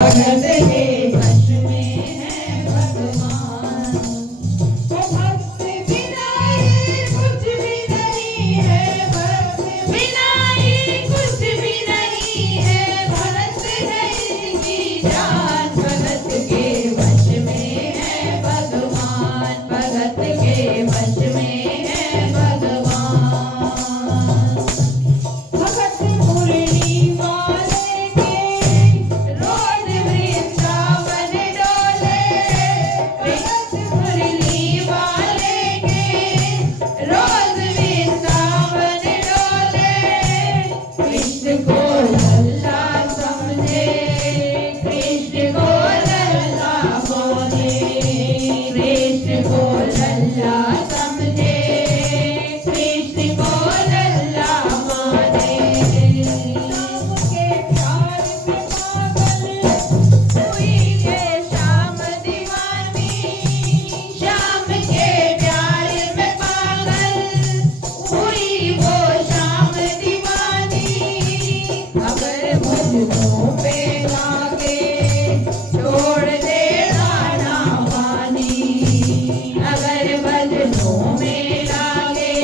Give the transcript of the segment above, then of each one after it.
भगत के वश में है भगवान। वो भक्त बिना ये कुछ भी नहीं है, भक्त बिना ये कुछ भी नहीं है, भगत है इनकी जान। भगत के वश में है भगवान, भगत के वश में है भगवान। भगत मुरली वाले के रोज वृंदावन डोले, भगत मुरली वाले के रोज वृंदावन डोले। कृष्ण को लल्ला समझे, कृष्ण को लल्ला बोले, कृष्ण को लल्ला समझे, कृष्ण को लल्ला माने। श्याम के प्यार में पागल हुई ये श्याम दीवानी, श्याम के प्यार में पागल हुई वो श्याम दीवानी। अगर मुझको पे लागे छोड़ दे गाना वानी, अगर भजनों में लागे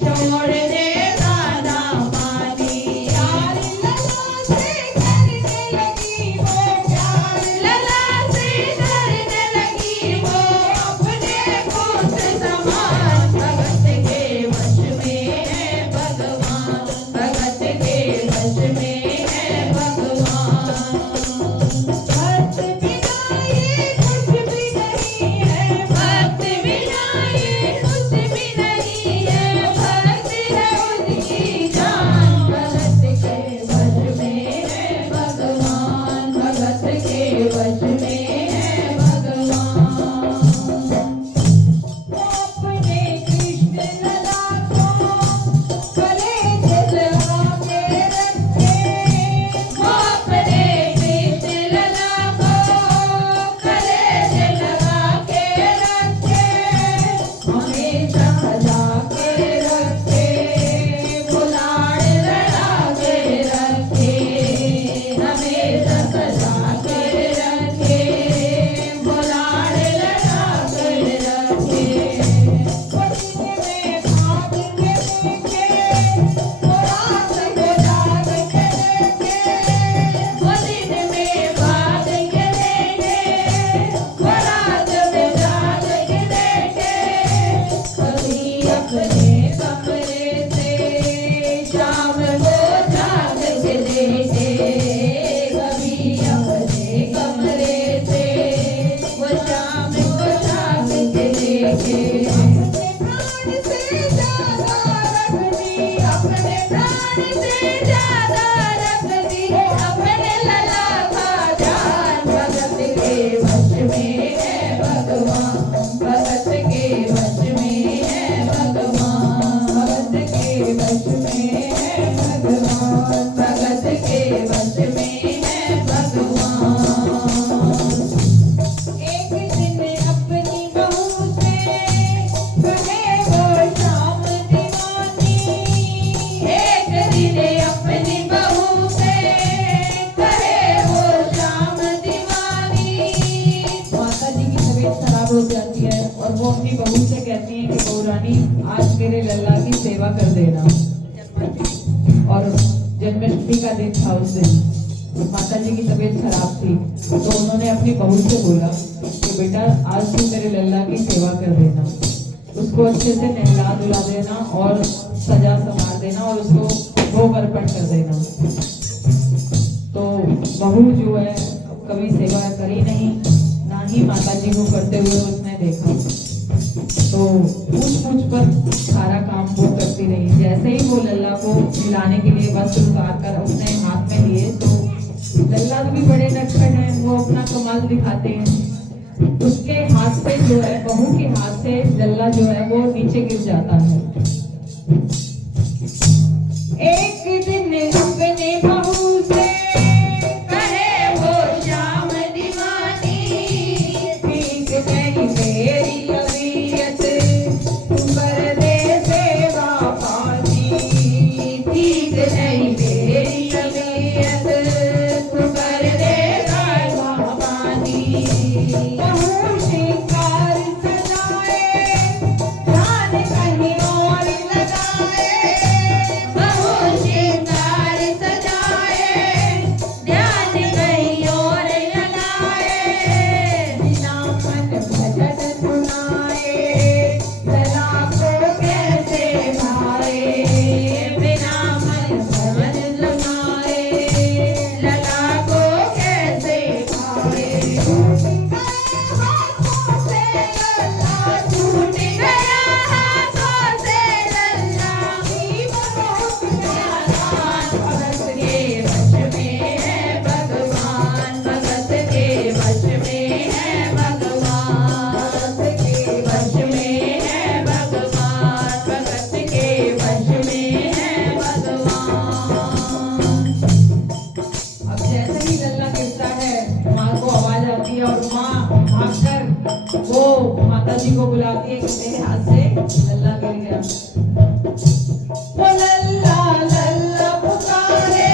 छोड़ दे गाना वानी। यार लला से करने लगी वो प्यार, लला से करने लगी वो अपने पुत समान। भगत के वश में है भगवान, भगत के वश में है भगवान। भक्त बिना ये कुछ भी नहीं है, भक्त बिना ये कुछ भी नहीं है, भक्त है उनकी जान। भगत के वश में है भगवान, भगत के वश में है भगवान। वो अपने कृष्ण लला को कलेजे लगा के रखे, वो अपने कृष्ण लला को कलेजे लगा के रखे, हमेशा सजा के रखे, बुलाड़ लड़ा के रखे, हमेशा सजा के रखे, बुलाड़ लड़ा के रखे। खुशी में भाग के देखे, वो रात को जाग के देखे, वो दिन में भाग के देखे, वो रात में जाग के देखे। कभी अपने कमरे से शाम को जाग के देखे, कभी अपने कमरे से वो शाम को जाग के देखे। अपने प्राण से ज्यादा रख दी, अपने प्राण से ज्यादा रख दी, अपने लला का जान। भगत के वश में है भगवान, भगत के वश में है भगवान, भगत के वश में है भगवान, भगत के वश में है भगवान। एक दिन अपनी बहू से कहे वो श्याम दीवानी, एक दिन अपनी बहू से कहे वो श्याम दीवानी। माता जी की तबीयत खराब हो जाती है और वो अपनी बहू से कहती है कि बहू रानी आज मेरे लल्ला की सेवा कर देना। और जन्माष्टमी का दिन था उस दिन, माता जी की तबीयत खराब थी, तो उन्होंने अपनी बहू से बोला कि बेटा आज तू मेरे लल्ला की सेवा कर देना, उसको अच्छे से नहला धुला देना और सजा संवार देना और उसको भोग अर्पण कर देना। तो बहू जो है कभी सेवा करी नहीं, ना ही माता जी को करते हुए उसने देखा, तो पूछ पर सारा काम वो करती रही। जैसे ही वो लल्ला को खिलाने के लिए वस्त्र उतार कर अपने हाथ में लिए, तो लल्ला भी बड़े नटखट हैं, वो अपना कमाल दिखाते हैं। उसके हाथ से जो है, बहू के हाथ से लल्ला जो है वो नीचे गिर जाता है। एक दिन अपने बहू से कहे वो श्याम दीवानी, ठीक नहीं मेरी अबीयत, तू कर दे सेवा पानी, ठीक नहीं मेरी अबीयत, तू कर दे वो माता जी को बुलाती है कि मेरे हाथ से लल्ला गिर गया। वो लल्ला लल्ला पुकारे,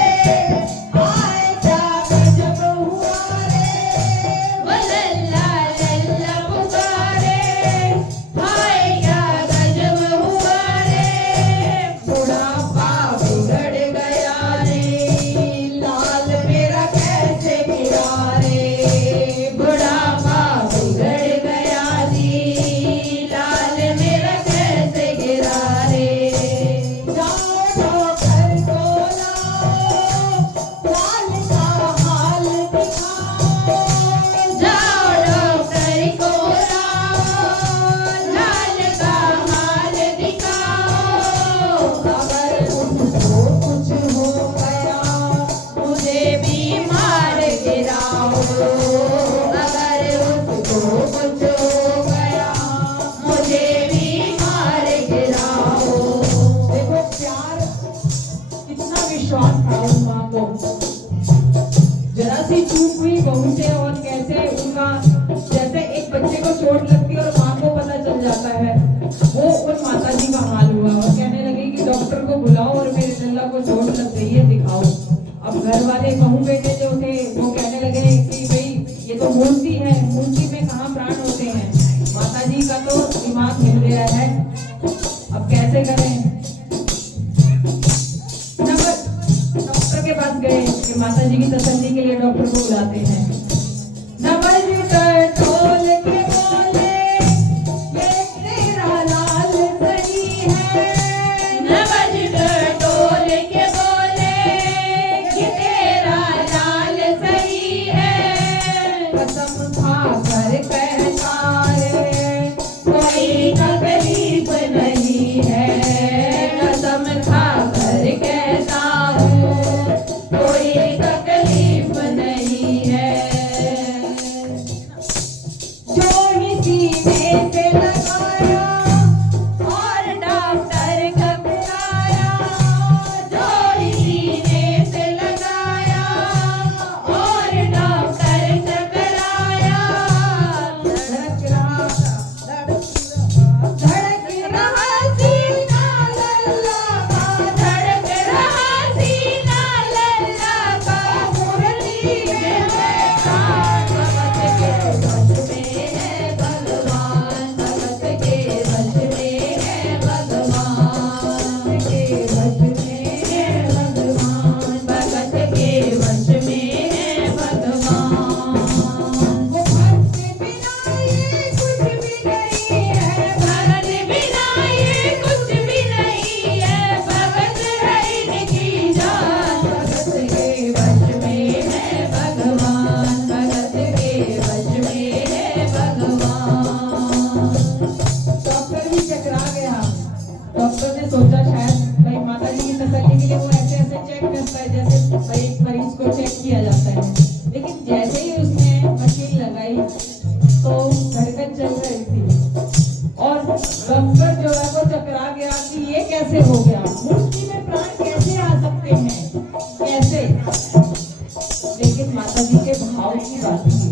हाय क्या गजब हुआ रे। वो लल्ला लल्ला पुकारे, हाय क्या गजब हुआ रे। बुढ़ापा बिगड़ गया रे, लाल मेरा कैसे गिरा रे। बुढ़ापा बिगड़ गया रे, लाल मेरा कैसे गिरा रे। जाओ डॉक्टर को लाओ, लाल का हाल दिखाओ। जाओ डॉक्टर को लाओ, लाल का हाल दिखाओ। अगर उसको कुछ हो गया, मुझे भी मार गिराओ। अगर उसको कुछ हो गया, मुझे भी मार गिराओ। देखो प्यार, कितना विश्वास था उस माँ को। जरा सी चूक हुई बहू से और कैसे उनका, जैसे एक बच्चे को चोट लगती है और माँ को पता चल जाता है, वो उन माता जी का हाल हुआ और कहने लगी कि डॉक्टर को बुलाओ और मेरे लल्ला को चोट लग गई है, दिखाओ। अब घर वाले बहू बेटे जो थे वो कहने लगे कि भाई ये तो मूर्ति है, मूर्ति में कहाँ प्राण होते हैं। माता जी का तो दिमाग हिल गया है, अब कैसे करें। डॉक्टर के पास गए कि माता जी की तसल्ली के लिए डॉक्टर को बुलाते हैं। नवल टटोल के बोले, ये तेरा लाल सही है। नवल टटोल के बोले, ये तेरा लाल सही है। कसम खाकर कहता है, कोई तकलीफ नहीं है। कसम खाकर कहता हूँ, कोई तकलीफ नहीं है। जो ही सीने से लगाया और डॉक्टर घबराया। जो ही सीने से लगाया और डॉक्टर घबराया। धड़क रहा सीना लल्ला का, धड़क रहा सीना लल्ला का। मुरली में बैठा भगत के वश में है भगवान। भगत के वश में है भगवान। के वश में है भगवान। भगत के वश में है भगवान। वो भक्त बिना ये कुछ भी नहीं है। भगत बिना ये कुछ भी नहीं है। भगत है इनकी जान। भगत के वश में है भगवान। भगत के वश में है भगवान। डॉक्टर भी चकरा गया। डॉक्टर ने सोचा शायद भाई माता जी की तसल्ली के लिए वो ऐसे ऐसे चेक करता है जैसे भाई एक मरीज को चेक किया जाता है। लेकिन जैसे ही उसने मशीन लगाई तो धड़कन चल रही थी और डॉक्टर जो है वो चकरा गया कि ये कैसे हो गया, मूर्ति में प्राण कैसे आ सकते हैं, कैसे। लेकिन माता जी के भाव की बात थी।